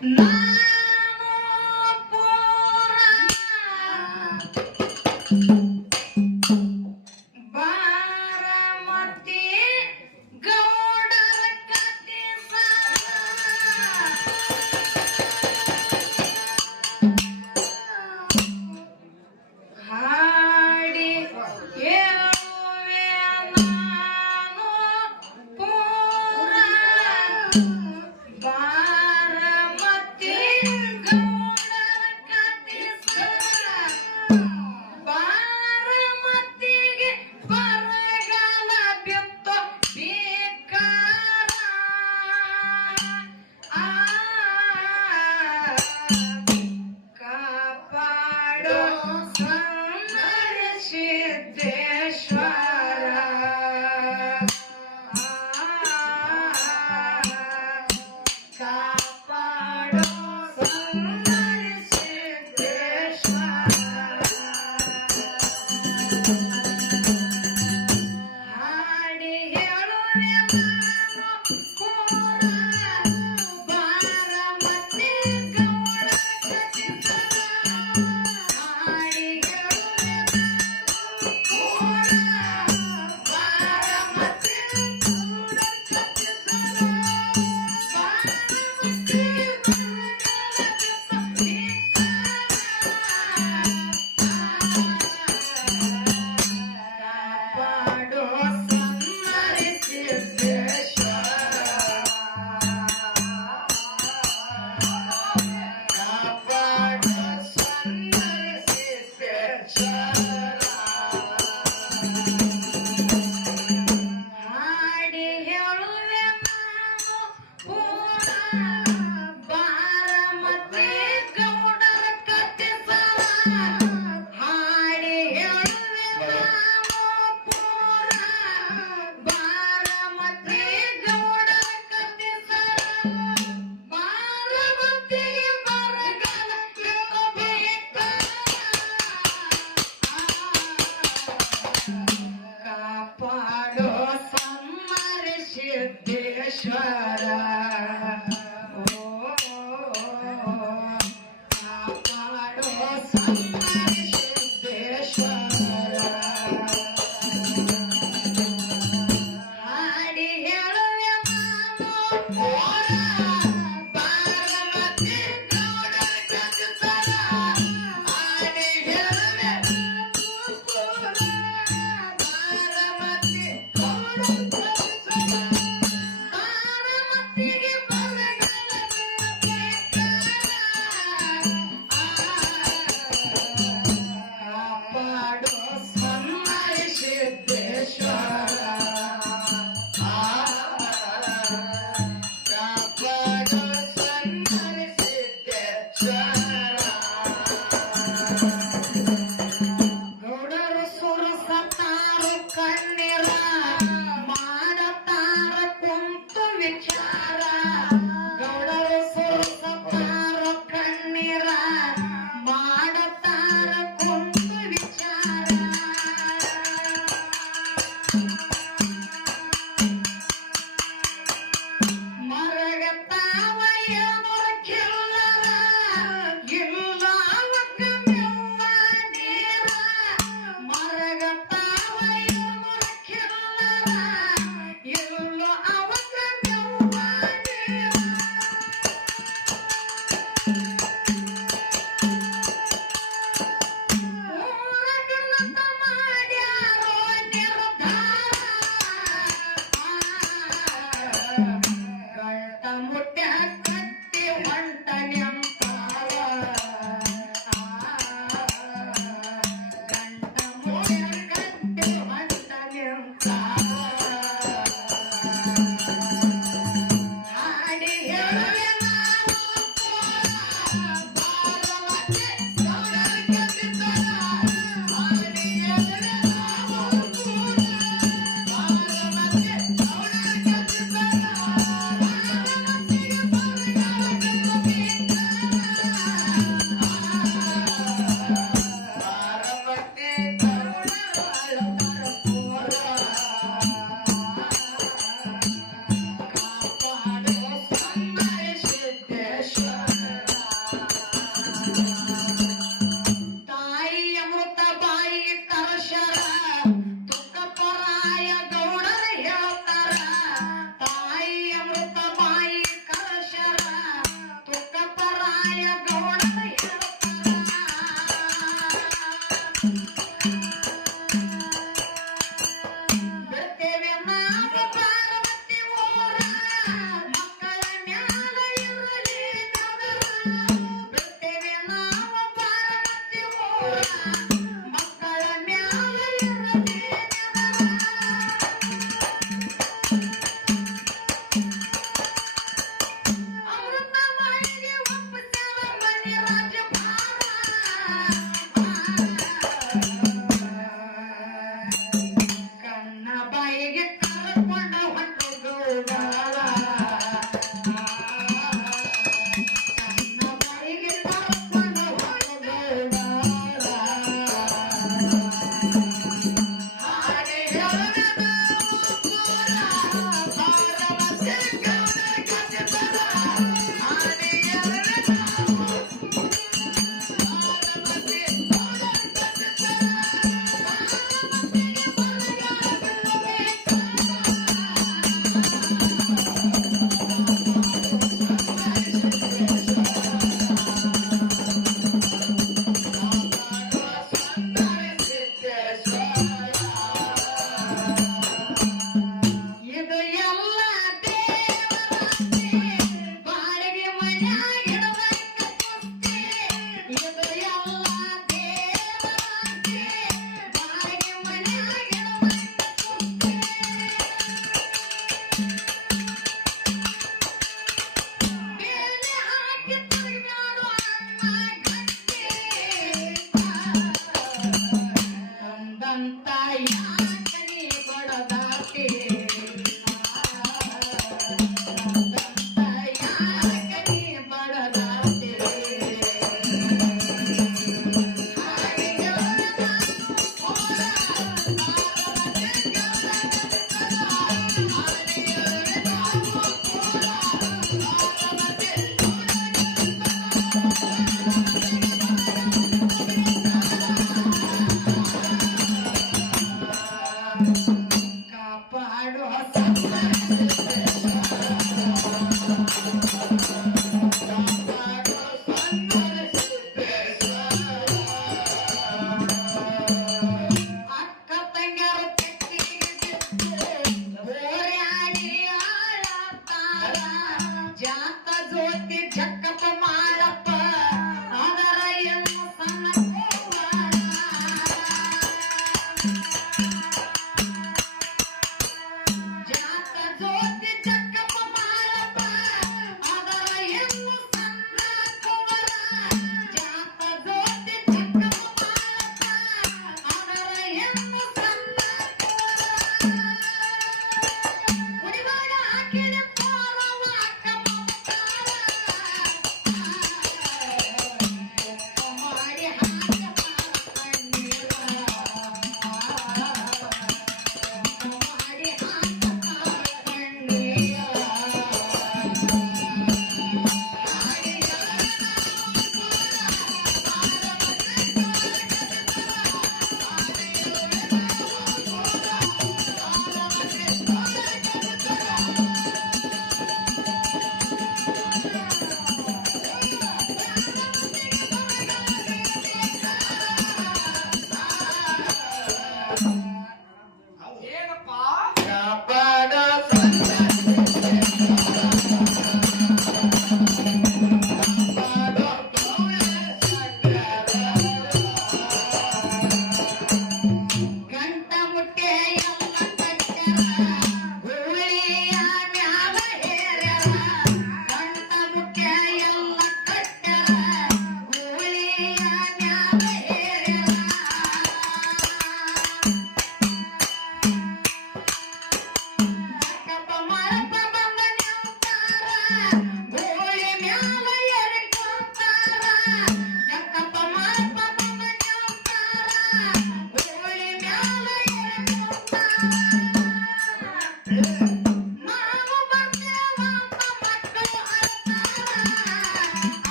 Mm.